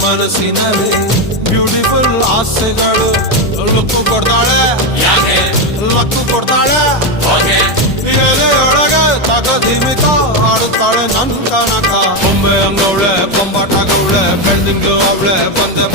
ಮನಸ್ಸಿನಲ್ಲಿ ಬ್ಯೂಟಿಫುಲ್ ಆಸೆಗಳು ಲಕ್ಕು ಕೊಡ್ತಾಳೆ ಲಕ್ಕು ಕೊಡ್ತಾಳೆ ಎಲೆಯೊಳಗೆ ತಗದಿಮಿತ ಆಡುತ್ತಾಳೆ ನನ್ ಕನಕ ಬೊಂಬೆ ಅಂಗವಳೆ ಬೊಂಬಾಟಾಗವಳೆ ಬೆಳ್ದಿಂಗ್ಳು ಅವಳೆ ಬಂದೆ